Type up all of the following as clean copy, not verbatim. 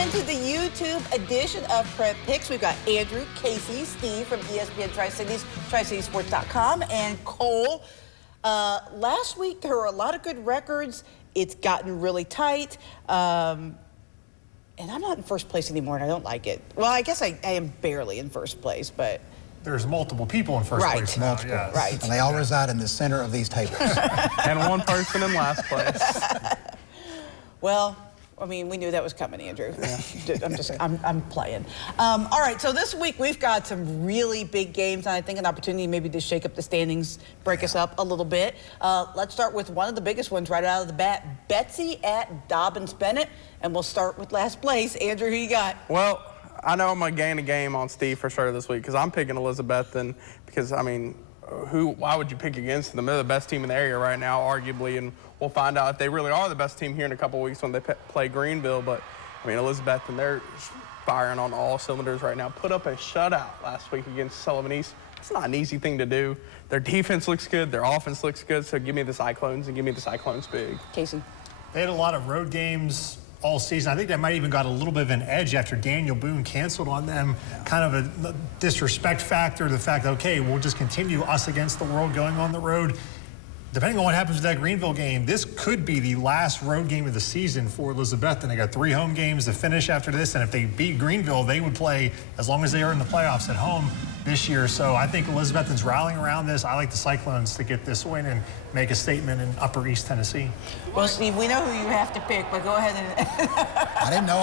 into the YouTube edition of Prep Picks. We've got Andrew, Casey, Steve from ESPN Tri-Cities, TriCitiesSports.com, and Cole. Last week, there were a lot of good records. It's gotten really tight. And I'm not in first place anymore, and I don't like it. Well, I guess I am barely in first place, but... There's multiple people in first place now, yes. Right. And they all reside in the center of these tables. And one person in last place. Well, I mean, we knew that was coming, Andrew. Yeah. I'm playing. All right, so this week we've got some really big games, and I think an opportunity maybe to shake up the standings, break us up a little bit. Let's start with one of the biggest ones right out of the bat, Betsy at Dobbins Bennett, and we'll start with last place. Andrew, who you got? Well, I know I'm going to gain a game on Steve for sure this week because I'm picking Elizabethton because, I mean, why would you pick against them? They're the best team in the area right now, arguably, and we'll find out if they really are the best team here in a couple of weeks when they play Greenville. But, I mean, Elizabethton, they're firing on all cylinders right now. Put up a shutout last week against Sullivan East. It's not an easy thing to do. Their defense looks good. Their offense looks good. So give me the Cyclones and give me the Cyclones big. Casey. They had a lot of road games all season. I think they might even got a little bit of an edge after Daniel Boone canceled on them. Yeah. Kind of a disrespect factor, the fact that, okay, we'll just continue us against the world going on the road. Depending on what happens with that Greenville game, this could be the last road game of the season for Elizabethton. They got 3 home games to finish after this, and if they beat Greenville, they would play, as long as they are in the playoffs, at home this year. So I think Elizabethton's rallying around this. I like the Cyclones to get this win and make a statement in Upper East Tennessee. Well, Steve, we know who you have to pick, but go ahead and... I didn't know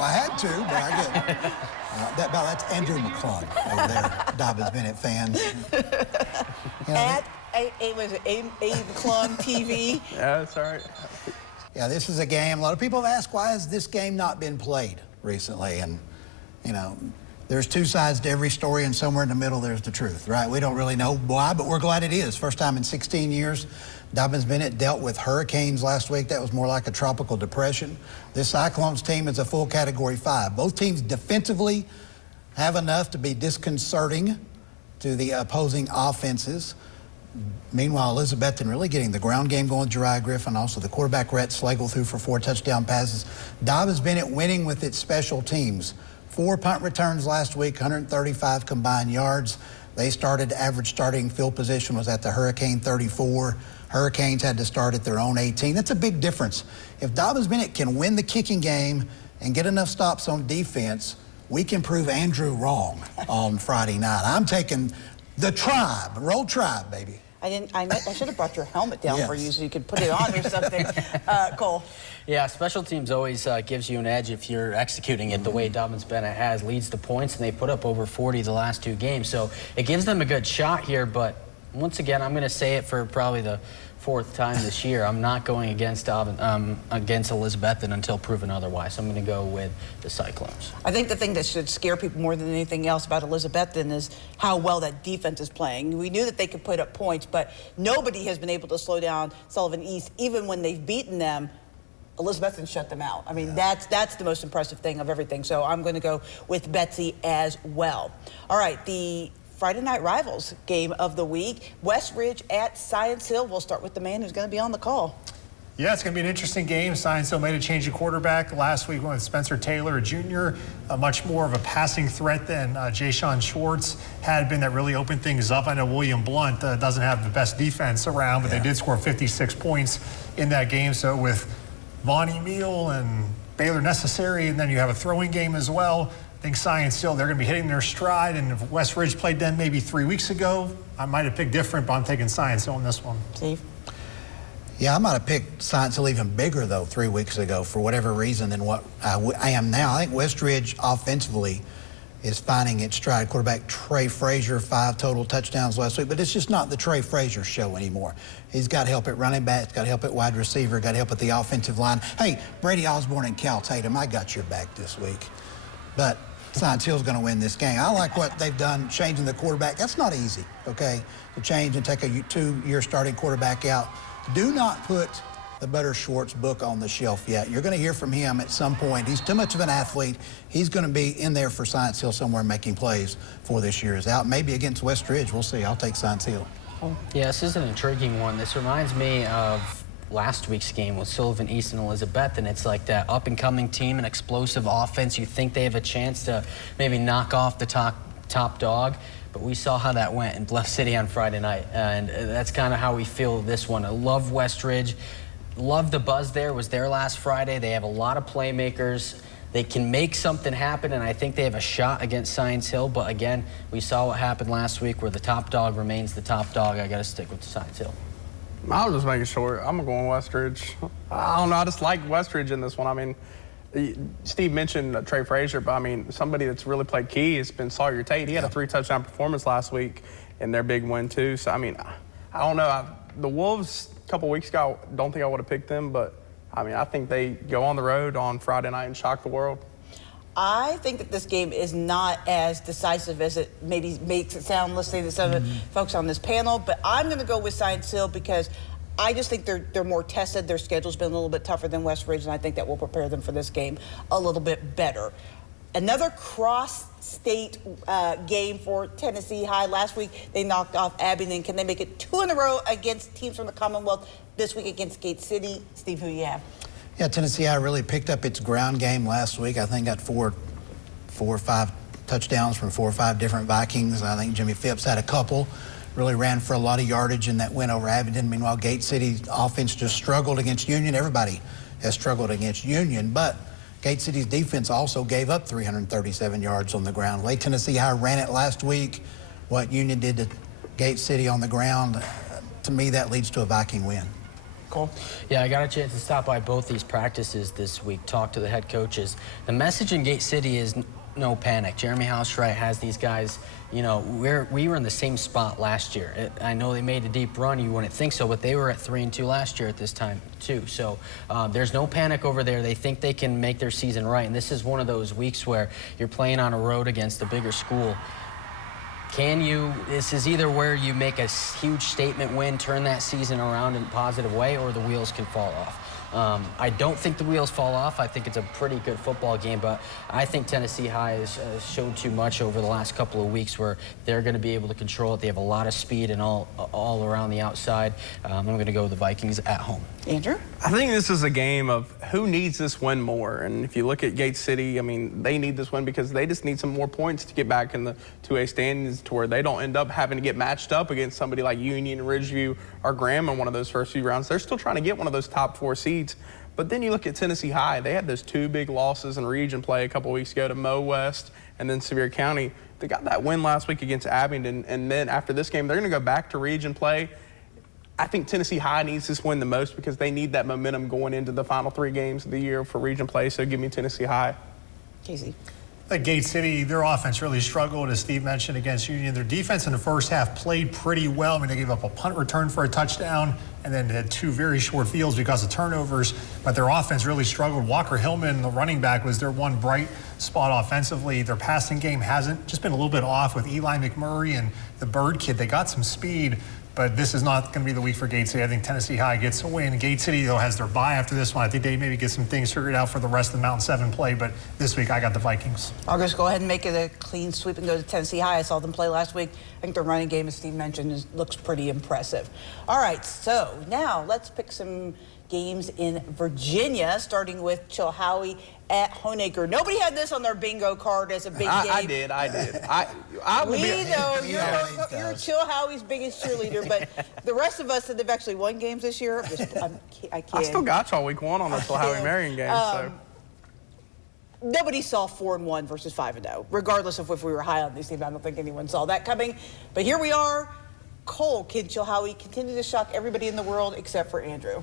I had to, but I get that's Andrew McClung over there, Dobbins Bennett fans. You know, It was A. McClung TV. Yeah, that's all right. Yeah, this is a game. A lot of people have asked, why has this game not been played recently? And, you know, there's 2 sides to every story, and somewhere in the middle there's the truth, right? We don't really know why, but we're glad it is. First time in 16 years. Dobbins Bennett dealt with hurricanes last week. That was more like a tropical depression. This Cyclones team is a full Category 5. Both teams defensively have enough to be disconcerting to the opposing offenses. Meanwhile, Elizabethton really getting the ground game going with Jeriah Griffin. Also, the quarterback, Rhett Slagle, threw for 4 touchdown passes. Dobbins Bennett winning with its special teams. 4 punt returns last week, 135 combined yards. They started, average starting field position was at the Hurricane 34. Hurricanes had to start at their own 18. That's a big difference. If Dobbins Bennett can win the kicking game and get enough stops on defense, we can prove Andrew wrong on Friday night. I'm taking the Tribe. Roll Tribe, baby. I should have brought your helmet down for you so you could put it on or something. Cole. Yeah, special teams always gives you an edge if you're executing it the way Dobbins Bennett has, leads to points, and they put up over 40 the last 2 games. So it gives them a good shot here, but once again, I'm going to say it for probably the 4th time this year. I'm not going against Elizabethton until proven otherwise. I'm going to go with the Cyclones. I think the thing that should scare people more than anything else about Elizabethton is how well that defense is playing. We knew that they could put up points, but nobody has been able to slow down Sullivan East. Even when they've beaten them, Elizabethton shut them out. I mean, that's the most impressive thing of everything. So I'm going to go with Betsy as well. All right, the Friday Night Rivals game of the week. West Ridge at Science Hill. We'll start with the man who's going to be on the call. Yeah, it's going to be an interesting game. Science Hill made a change of quarterback last week with Spencer Taylor Jr., much more of a passing threat than Jayshon Schwartz had been, that really opened things up. I know William Blunt doesn't have the best defense around, but they did score 56 points in that game. So with Vonnie Meal and Baylor Necessary, and then you have a throwing game as well, I think Science Hill, they're going to be hitting their stride, and if West Ridge played them maybe 3 weeks ago, I might have picked different, but I'm taking Science Hill in this one. Steve? Yeah, I might have picked Science Hill even bigger, though, 3 weeks ago for whatever reason than what I am now. I think West Ridge offensively is finding its stride. Quarterback Trey Frazier, 5 total touchdowns last week, but it's just not the Trey Frazier show anymore. He's got help at running back, he's got help at wide receiver, got help at the offensive line. Hey, Brady Osborne and Cal Tatum, I got your back this week. But Science Hill's going to win this game. I like what they've done, changing the quarterback. That's not easy, okay, to change and take a 2-year starting quarterback out. Do not put the Butter Schwartz book on the shelf yet. You're going to hear from him at some point. He's too much of an athlete. He's going to be in there for Science Hill somewhere making plays for this year's out. Maybe against West Ridge. We'll see. I'll take Science Hill. Yeah, this is an intriguing one. This reminds me of last week's game with Sullivan, East, and Elizabethton. It's like that up-and-coming team, an explosive offense. You think they have a chance to maybe knock off the top dog, but we saw how that went in Bluff City on Friday night, and that's kind of how we feel this one. I love Westridge. Love the buzz there. Was there last Friday. They have a lot of playmakers. They can make something happen, and I think they have a shot against Science Hill. But again, we saw what happened last week where the top dog remains the top dog. I got to stick with Science Hill. I'll just make it short. I'm going Westridge. I don't know. I just like Westridge in this one. I mean, Steve mentioned Trey Frazier, but I mean, somebody that's really played key has been Sawyer Tate. He had a 3-touchdown performance last week in their big win, too. So, I mean, I don't know. The Wolves, a couple weeks ago, I don't think I would have picked them, but I mean, I think they go on the road on Friday night and shock the world. I think that this game is not as decisive as it maybe makes it sound listening to some of the folks on this panel, but I'm going to go with Science Hill because I just think they're more tested. Their schedule's been a little bit tougher than Westridge, and I think that will prepare them for this game a little bit better. Another cross-state game for Tennessee High. Last week, they knocked off Abingdon. Can they make it 2 in a row against teams from the Commonwealth this week against Gate City? Steve, who you have? Yeah, Tennessee High really picked up its ground game last week. I think got four or five touchdowns from 4 or 5 different Vikings. I think Jimmy Phipps had a couple. Really ran for a lot of yardage in that win over Abingdon. Meanwhile, Gate City's offense just struggled against Union. Everybody has struggled against Union, but Gate City's defense also gave up 337 yards on the ground. Late Tennessee High ran it last week. What Union did to Gate City on the ground, to me, that leads to a Viking win. Cool. Yeah, I got a chance to stop by both these practices this week, talk to the head coaches. The message in Gate City is no panic. Jeremy Housewright has these guys, you know, we were in the same spot last year. I know they made a deep run. You wouldn't think so, but they were at 3-2 last year at this time too. So there's no panic over there. They think they can make their season right. And this is one of those weeks where you're playing on a road against a bigger school. This is either where you make a huge statement win, turn that season around in a positive way, or the wheels can fall off. I don't think the wheels fall off. I think it's a pretty good football game, but I think Tennessee High has shown too much over the last couple of weeks where they're going to be able to control it. They have a lot of speed and all around the outside. I'm going to go with the Vikings at home. Andrew? I think this is a game of who needs this win more. And if you look at Gate City, I mean, they need this win because they just need some more points to get back in the 2A standings to where they don't end up having to get matched up against somebody like Union, Ridgeview, or Graham in one of those first few rounds. They're still trying to get one of those top 4 seeds. But then you look at Tennessee High. They had those 2 big losses in region play a couple weeks ago to Mo West and then Sevier County. They got that win last week against Abingdon. And then after this game, they're going to go back to region play. I think Tennessee High needs this win the most because they need that momentum going into the final 3 games of the year for region play. So give me Tennessee High. Casey? Like Gate City, their offense really struggled, as Steve mentioned, against Union. Their defense in the first half played pretty well. I mean, they gave up a punt return for a touchdown and then had 2 very short fields because of turnovers. But their offense really struggled. Walker Hillman, the running back, was their one bright spot offensively. Their passing game hasn't, just been a little bit off with Eli McMurray and the Bird kid. They got some speed, but this is not going to be the week for Gate City. I think Tennessee High gets a win. Gate City, though, has their bye after this one. I think they maybe get some things figured out for the rest of the Mountain 7 play, but this week I got the Vikings. I'll just go ahead and make it a clean sweep and go to Tennessee High. I saw them play last week. I think their running game, as Steve mentioned, looks pretty impressive. All right, so now let's pick some games in Virginia, starting with Chilhowee at Honaker. Nobody had this on their bingo card as a big game. I did. We know you're Chilhowee's biggest cheerleader, but the rest of us that have actually won games this year, I can't. I still got y'all week 1 on the Chilhowee Marion game. So nobody saw 4-1 versus 5-0, regardless of if we were high on these teams. I don't think anyone saw that coming. But here we are. Cole, can Chilhowee continue to shock everybody in the world except for Andrew?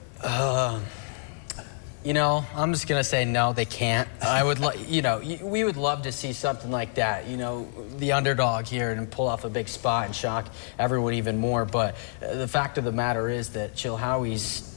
You know, I'm just going to say no, they can't. I would, you know, we would love to see something like that, you know, the underdog here and pull off a big spot and shock everyone even more. But the fact of the matter is that Chilhowee's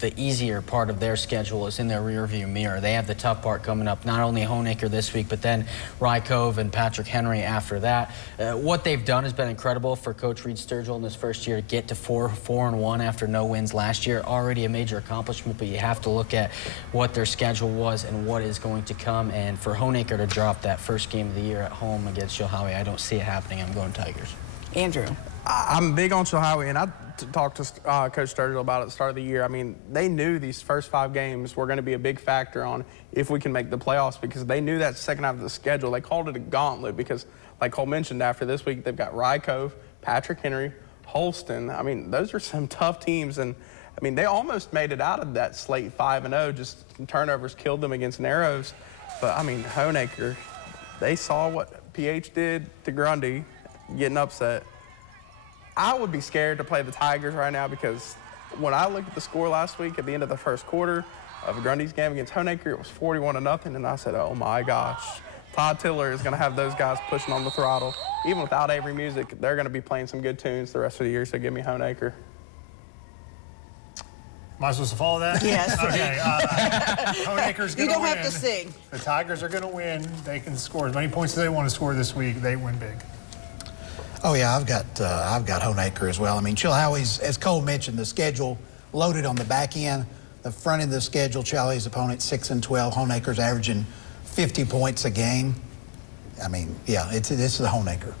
the easier part of their schedule is in their rearview mirror. They have the tough part coming up, not only Honaker this week, but then Rye Cove and Patrick Henry after that. What they've done has been incredible for Coach Reed Sturgill in this first year to get to 4-1 after no wins last year. Already a major accomplishment, but you have to look at what their schedule was and what is going to come. And for Honaker to drop that first game of the year at home against Chilhowee, I don't see it happening. I'm going Tigers. Andrew? I'm big on Chilhowee, and talked to Coach Sturgill about it at the start of the year. I mean, they knew these first 5 games were going to be a big factor on if we can make the playoffs, because they knew that second half of the schedule. They called it a gauntlet because, like Cole mentioned, after this week, they've got Rye Cove, Patrick Henry, Holston. I mean, those are some tough teams. And, I mean, they almost made it out of that slate 5-0. Just some turnovers killed them against Narrows. But, I mean, Honaker, they saw what PH did to Grundy, getting upset. I would be scared to play the Tigers right now, because when I looked at the score last week at the end of the first quarter of Grundy's game against Honaker, it was 41-0, and I said, oh my gosh, Todd Tiller is going to have those guys pushing on the throttle. Even without Avery Music, they're going to be playing some good tunes the rest of the year, so give me Honaker. Am I supposed to follow that? Yes. Okay. Honaker's going to win. You don't have to sing. The Tigers are going to win. They can score as many points as they want to score this week. They win big. Oh yeah, I've got Honaker as well. I mean, Chilhowie's, as Cole mentioned, the schedule loaded on the back end. The front end of the schedule, Chilhowie's opponent 6-12. Honaker's averaging 50 points a game. I mean, yeah, this is a Honaker.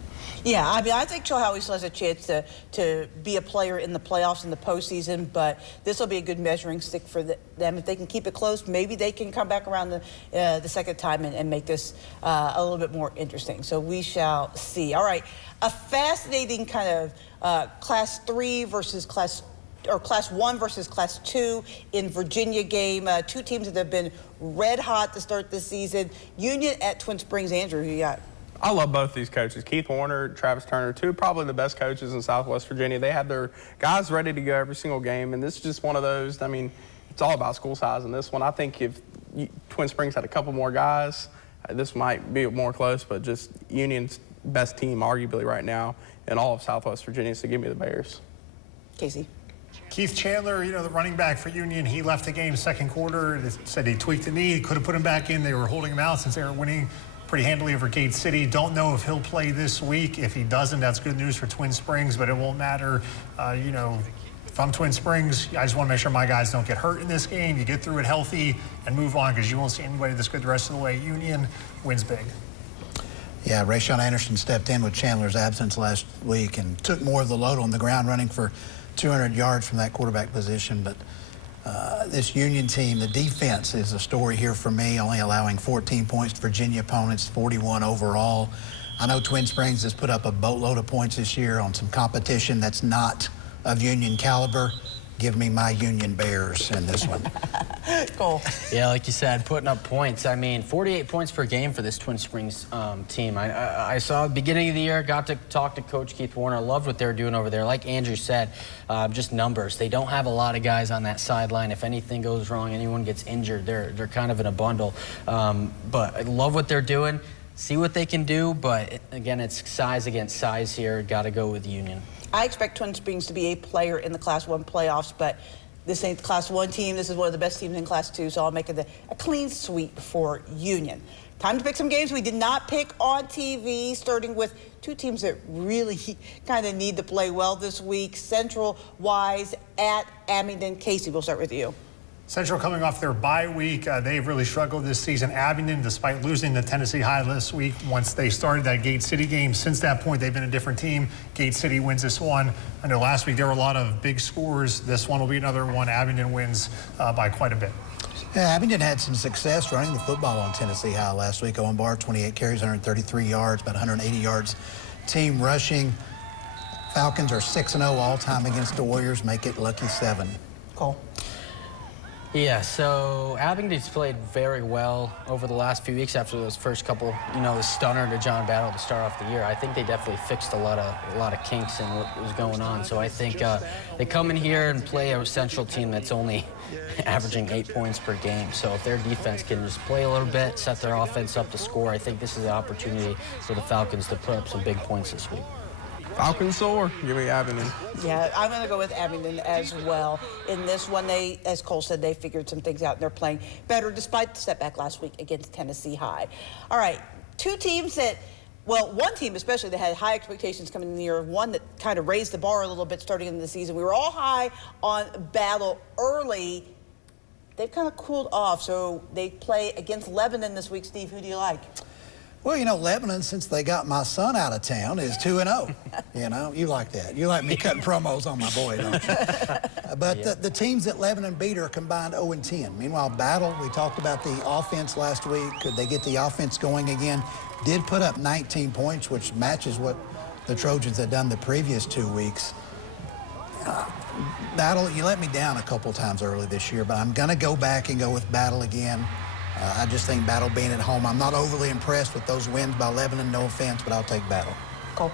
Yeah, I mean, I think Chilhowee still has a chance to be a player in the playoffs in the postseason, but this will be a good measuring stick for them. If they can keep it close, maybe they can come back around the second time and make this a little bit more interesting. So we shall see. All right, a fascinating kind of Class 3 versus Class 1 versus Class 2 in Virginia game. 2 teams that have been red hot to start this season. Union at Twin Springs. Andrew, who you got? I love both these coaches. Keith Warner, Travis Turner, 2 probably the best coaches in Southwest Virginia. They have their guys ready to go every single game, and this is just one of those. I mean, it's all about school size in this one. I think if Twin Springs had a couple more guys, this might be more close, but just Union's best team arguably right now in all of Southwest Virginia, so give me the Bears. Casey. Keith Chandler, you know, the running back for Union, he left the game second quarter. They said he tweaked the knee, could have put him back in. They were holding him out since they were winning pretty handily over Gate City. Don't know if he'll play this week. If he doesn't, that's good news for Twin Springs, but it won't matter. You know, if I'm Twin Springs, I just want to make sure my guys don't get hurt in this game. You get through it healthy and move on, because you won't see anybody this good the rest of the way. Union wins big. Yeah, Rayshawn Anderson stepped in with Chandler's absence last week and took more of the load on the ground, running for 200 yards from that quarterback position. But this Union team, the defense is a story here for me, only allowing 14 points to Virginia opponents, 41 overall. I know Twin Springs has put up a boatload of points this year on some competition that's not of Union caliber. Give me my Union Bears in this one. Cool. Yeah, like you said, putting up points. I mean, 48 points per game for this Twin Springs team. I saw at the beginning of the year, got to talk to Coach Keith Warner. Loved what they're doing over there. Like Andrew said, just numbers. They don't have a lot of guys on that sideline. If anything goes wrong, anyone gets injured, they're kind of in a bundle. But I love what they're doing. See what they can do, but again, it's size against size here. Got to go with Union. I expect Twin Springs to be a player in the Class 1 playoffs, but this ain't the Class 1 team. This is one of the best teams in Class 2, so I'll make it a clean sweep for Union. Time to pick some games we did not pick on TV, starting with 2 teams that really kind of need to play well this week. Central-wise at Abingdon. Casey, we'll start with you. Central coming off their bye week. They've really struggled this season. Abingdon, despite losing to Tennessee High this week, once they started that Gate City game, since that point, they've been a different team. Gate City wins this one. I know last week there were a lot of big scores. This one will be another one. Abingdon wins by quite a bit. Yeah, Abingdon had some success running the football on Tennessee High last week. Owen Barr, 28 carries, 133 yards, about 180 yards. Team rushing. Falcons are 6-0 all-time against the Warriors. Make it lucky 7. Cole. Yeah, so Abingdon's played very well over the last few weeks after those first couple, you know, the stunner to John Battle to start off the year. I think they definitely fixed a lot of kinks in what was going on. So I think they come in here and play a Central team that's only averaging 8 points per game. So if their defense can just play a little bit, set their offense up to score, I think this is an opportunity for the Falcons to put up some big points this week. Falcons soar. Give me Abingdon. Yeah, I'm going to go with Abingdon as well. In this one, they, as Cole said, they figured some things out and they're playing better despite the setback last week against Tennessee High. All right, 2 teams that, well, one team especially that had high expectations coming in the year, one that kind of raised the bar a little bit starting in the season. We were all high on Battle early. They've kind of cooled off, so they play against Lebanon this week. Steve, who do you like? Well, you know, Lebanon, since they got my son out of town, is 2-0. You know, you like that. You like me cutting promos on my boy, don't you? But the teams that Lebanon beat are combined 0-10. Meanwhile, Battle, we talked about the offense last week. Could they get the offense going again? Did put up 19 points, which matches what the Trojans had done the previous 2 weeks. Battle, you let me down a couple times early this year, but I'm going to go back and go with Battle again. I just think Battle being at home, I'm not overly impressed with those wins by Lebanon, no offense, but I'll take Battle. Cool.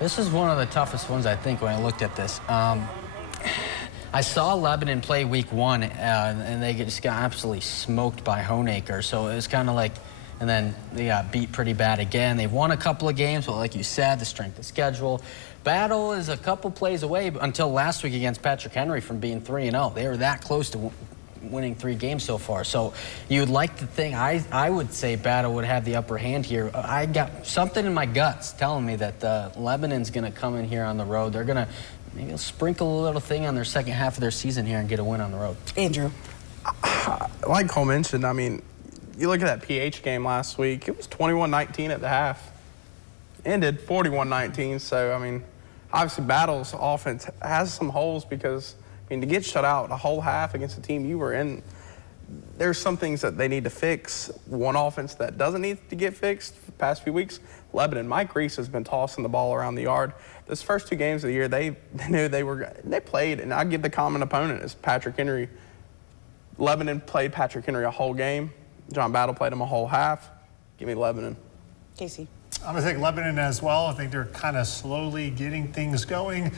This is one of the toughest ones, I think, when I looked at this. I saw Lebanon play week 1, and they just got absolutely smoked by Honaker. So it was kind of like, and then they got beat pretty bad again. They've won a couple of games, but like you said, the strength of schedule. Battle is a couple plays away until last week against Patrick Henry from being 3-0. They were that close to winning 3 games so far. So you'd like to think, I would say Battle would have the upper hand here. I got something in my guts telling me that Lebanon's going to come in here on the road. They're going to maybe sprinkle a little thing on their second half of their season here and get a win on the road. Andrew. Like Cole mentioned, I mean, you look at that PH game last week, it was 21-19 at the half. Ended 41-19, so, I mean, obviously Battle's offense has some holes because, I mean, to get shut out a whole half against a team you were in, there's some things that they need to fix. One offense that doesn't need to get fixed for the past few weeks, Lebanon. Mike Reese has been tossing the ball around the yard. Those first 2 games of the year, they knew they played, and I give the common opponent is Patrick Henry. Lebanon played Patrick Henry a whole game. John Battle played him a whole half. Give me Lebanon. Casey. I'm going to take Lebanon as well. I think they're kind of slowly getting things going.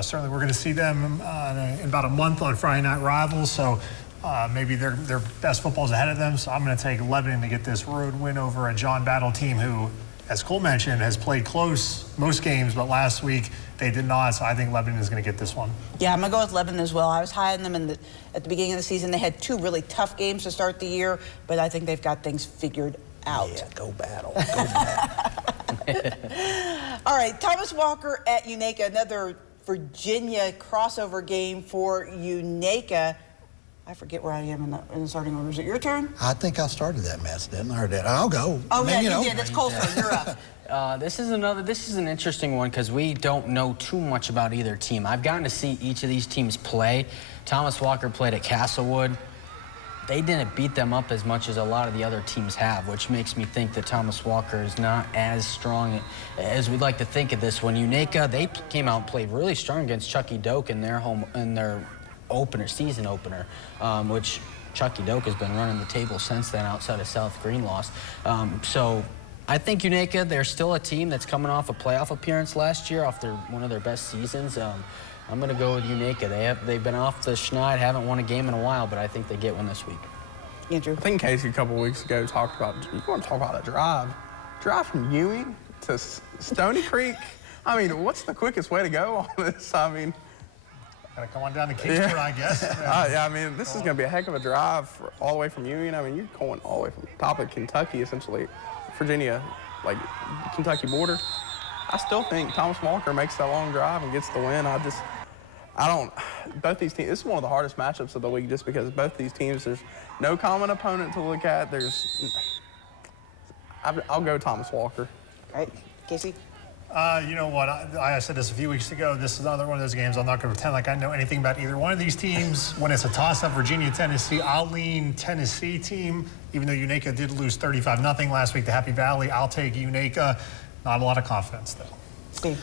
Certainly, we're going to see them in about a month on Friday Night Rivals, so maybe their best football is ahead of them. So I'm going to take Lebanon to get this road win over a John Battle team who, as Cole mentioned, has played close most games, but last week they did not. So I think Lebanon is going to get this one. Yeah, I'm going to go with Lebanon as well. I was high on them at the beginning of the season. They had 2 really tough games to start the year, but I think they've got things figured out. Yeah, go Battle. Go Battle. All right, Thomas Walker at Unica, another Virginia crossover game for Unica. I forget where I am in the starting order. Is it your turn? I think I started that mess, didn't I? Or did I? I'll go. Oh, I mean, yeah, you did. It's Cole's turn. You're up. This is an interesting one because we don't know too much about either team. I've gotten to see each of these teams play. Thomas Walker played at Castlewood. They didn't beat them up as much as a lot of the other teams have, which makes me think that Thomas Walker is not as strong as we'd like to think of this one. Unica, they came out and played really strong against Chucky Doak in their season opener, which Chucky Doak has been running the table since then outside of South Green loss. So I think Unica, they're still a team that's coming off a playoff appearance last year, off one of their best seasons. I'm going to go with Unica. They've been off the schneid, haven't won a game in a while, but I think they get one this week. Andrew. I think Casey a couple weeks ago talked about, you want to talk about a drive from Ewing to Stony Creek. I mean, what's the quickest way to go on this? I mean, Gotta come on down to Kingsford, I guess. yeah, I mean, this is going to be a heck of a drive all the way from Ewing. I mean, you're going all the way from the top of Kentucky, essentially, Virginia, like Kentucky border. I still think Thomas Walker makes that long drive and gets the win. Both these teams, this is one of the hardest matchups of the week just because both these teams, there's no common opponent to look at. I'll go Thomas Walker. All right, Casey. You know what? I said this a few weeks ago. This is another one of those games. I'm not going to pretend like I know anything about either one of these teams. When it's a toss-up, Virginia, Tennessee, I'll lean Tennessee team. Even though Unica did lose 35-0 last week to Happy Valley, I'll take Unica. Not a lot of confidence, though. Steve.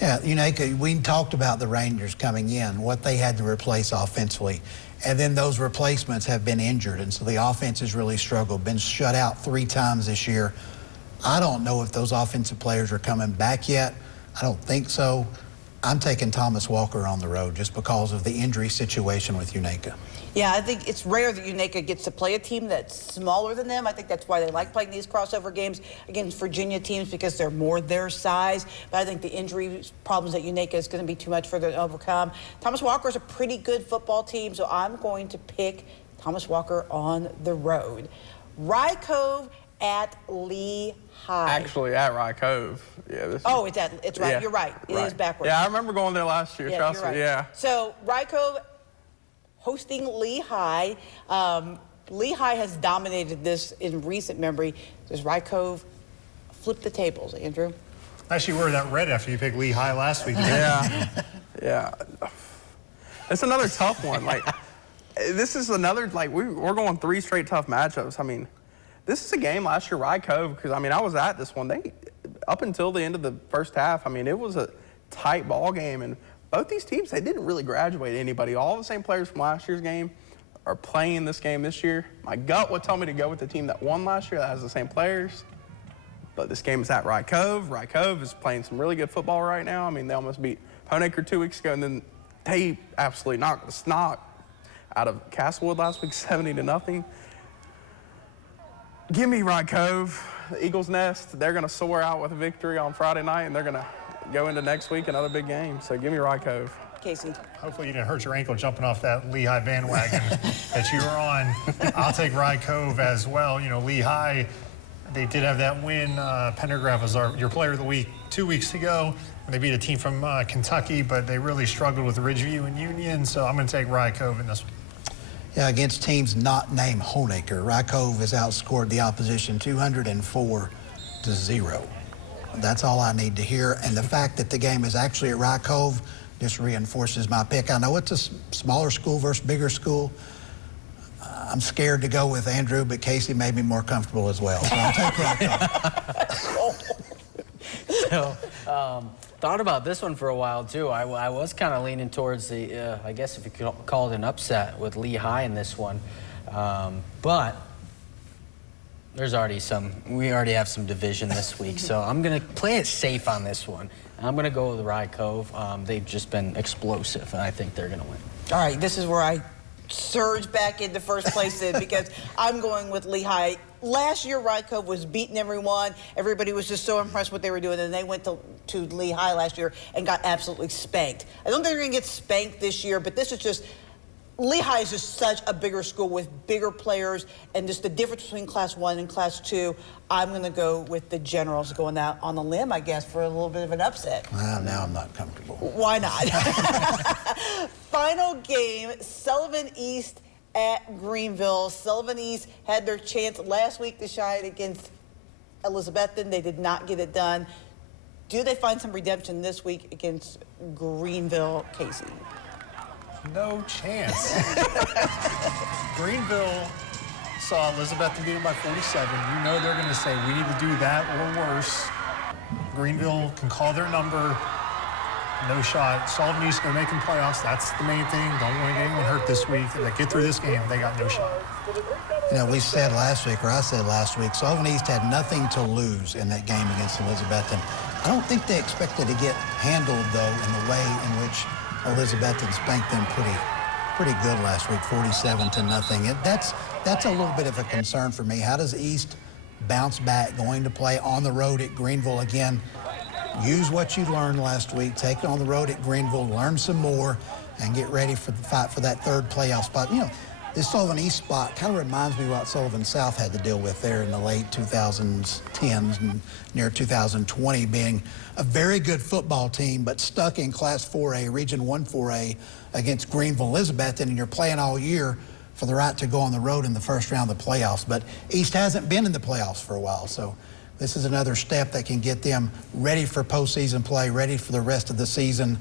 Yeah, Unica, we talked about the Rangers coming in, what they had to replace offensively. And then those replacements have been injured, and so the offense has really struggled, been shut out 3 times this year. I don't know if those offensive players are coming back yet. I don't think so. I'm taking Thomas Walker on the road just because of the injury situation with Unica. Yeah, I think it's rare that Unica gets to play a team that's smaller than them. I think that's why they like playing these crossover games against Virginia teams because they're more their size. But I think the injury problems at Unica is going to be too much for them to overcome. Thomas Walker is a pretty good football team, so I'm going to pick Thomas Walker on the road. Rye Cove at Lehigh. Actually, at Rye Cove. Yeah. It's right. Yeah, You're right. It is backwards. Yeah, I remember going there last year. Trust you're right. me. Yeah. So Rye Cove hosting Lehigh. Lehigh has dominated this in recent memory. Does Rye Cove flip the tables, Andrew? Actually, wear that red after you picked Lehigh last week. Yeah, yeah. It's another tough one. Like, this is another, like, we're going 3 straight tough matchups. I mean, this is a game last year, Rye Cove, because, I mean, I was at this one. Up until the end of the first half, I mean, it was a tight ball game, and both these teams, they didn't really graduate anybody. All the same players from last year's game are playing this game this year. My gut would tell me to go with the team that won last year that has the same players. But this game is at Rye Cove. Rye Cove is playing some really good football right now. I mean, they almost beat Honaker 2 weeks ago, and then they absolutely knocked the snot out of Castlewood last week, 70-0. Give me Rye Cove. The Eagles Nest, they're going to soar out with a victory on Friday night, and they're going to go into next week another big game. So give me Rye Cove. Casey. Hopefully you didn't hurt your ankle jumping off that Lehigh bandwagon that you were on. I'll take Rye Cove as well. You know, Lehigh, they did have that win. Pendergraph was your player of the week 2 weeks ago. They beat a team from Kentucky, but they really struggled with Ridgeview and Union, so I'm going to take Rye Cove in this one. Yeah, against teams not named Honaker, Rye Cove has outscored the opposition 204-0. That's all I need to hear. And the fact that the game is actually at Rye Cove just reinforces my pick. I know it's a smaller school versus bigger school. I'm scared to go with Andrew, but Casey made me more comfortable as well. So I'll take Rye Cove. So, thought about this one for a while, too. I was kind of leaning towards the, I guess if you could call it an upset with Lehigh in this one. But there's already we already have some division this week, so I'm going to play it safe on this one. I'm going to go with Rye Cove. They've just been explosive, and I think they're going to win. All right, this is where I surge back into first place then, because I'm going with Lehigh. Last year, Rye Cove was beating everyone. Everybody was just so impressed with what they were doing, and they went to Lehigh last year and got absolutely spanked. I don't think they're going to get spanked this year, but this is just, Lehigh is just such a bigger school with bigger players, and just the difference between Class 1 and Class 2. I'm going to go with the Generals, going out on a limb, I guess, for a little bit of an upset. Well, now I'm not comfortable. Why not? Final game, Sullivan East at Greenville. Sullivan East had their chance last week to shine against Elizabethton. They did not get it done. Do they find some redemption this week against Greenville, Casey? No chance. Greenville saw Elizabethton beat them by 47. You know they're going to say, we need to do that or worse. Greenville can call their number. No shot. Sullivan East going to make them playoffs. That's the main thing. Don't want to get anyone hurt this week. If they get through this game, they got no shot. You know, we said last week, or I said last week, Sullivan East had nothing to lose in that game against Elizabethton. I don't think they expected to get handled, though, in the way in which Elizabethton spanked them pretty good last week, 47-0. That's a little bit of a concern for me. How does East bounce back going to play on the road at Greenville again? Use what you learned last week, take it on the road at Greenville, learn some more, and get ready for the fight for that third playoff spot. You know, this Sullivan East spot kind of reminds me of what Sullivan South had to deal with there in the late 2010s and near 2020, being a very good football team, but stuck in Class 4A, Region 1 4A against Greenville Elizabethton, and you're playing all year for the right to go on the road in the first round of the playoffs. But East hasn't been in the playoffs for a while, so this is another step that can get them ready for postseason play, ready for the rest of the season.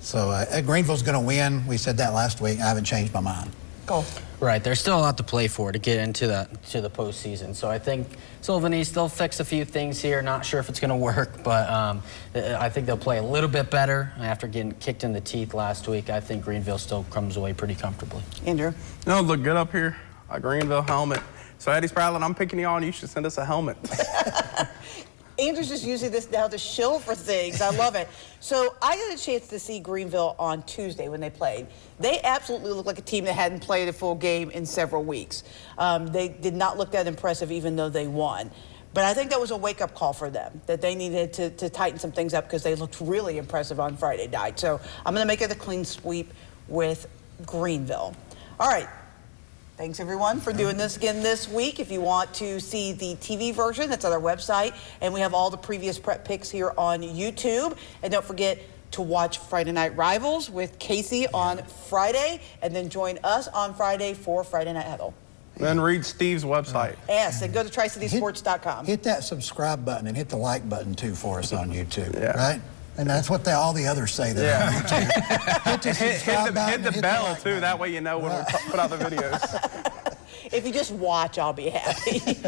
So Greenville's going to win. We said that last week. I haven't changed my mind. Go. Right, there's still a lot to play for to get into the postseason. So I think Sullivan East, they'll fix a few things here. Not sure if it's going to work, but I think they'll play a little bit better after getting kicked in the teeth last week. I think Greenville still comes away pretty comfortably. Andrew? You know, look good up here. A Greenville helmet. So Eddie Spradlin, I'm picking you on. You should send us a helmet. Andrew's just using this now to shill for things. I love it. So I got a chance to see Greenville on Tuesday when they played. They absolutely looked like a team that hadn't played a full game in several weeks. They did not look that impressive, even though they won. But I think that was a wake-up call for them, that they needed to tighten some things up because they looked really impressive on Friday night. So I'm going to make it a clean sweep with Greenville. All right. Thanks, everyone, for doing this again this week. If you want to see the TV version, that's on our website. And we have all the previous prep picks here on YouTube. And don't forget to watch Friday Night Rivals with Casey on Friday. And then join us on Friday for Friday Night Huddle. Then read Steve's website. Yes, and go to TriCitySports.com. Hit that subscribe button and hit the like button too for us on YouTube, Yeah. right? And that's what all the others say that Yeah. on YouTube. Hit the subscribe button Hit and the bell, like too. button. That way you know when we put out the videos. If you just watch, I'll be happy.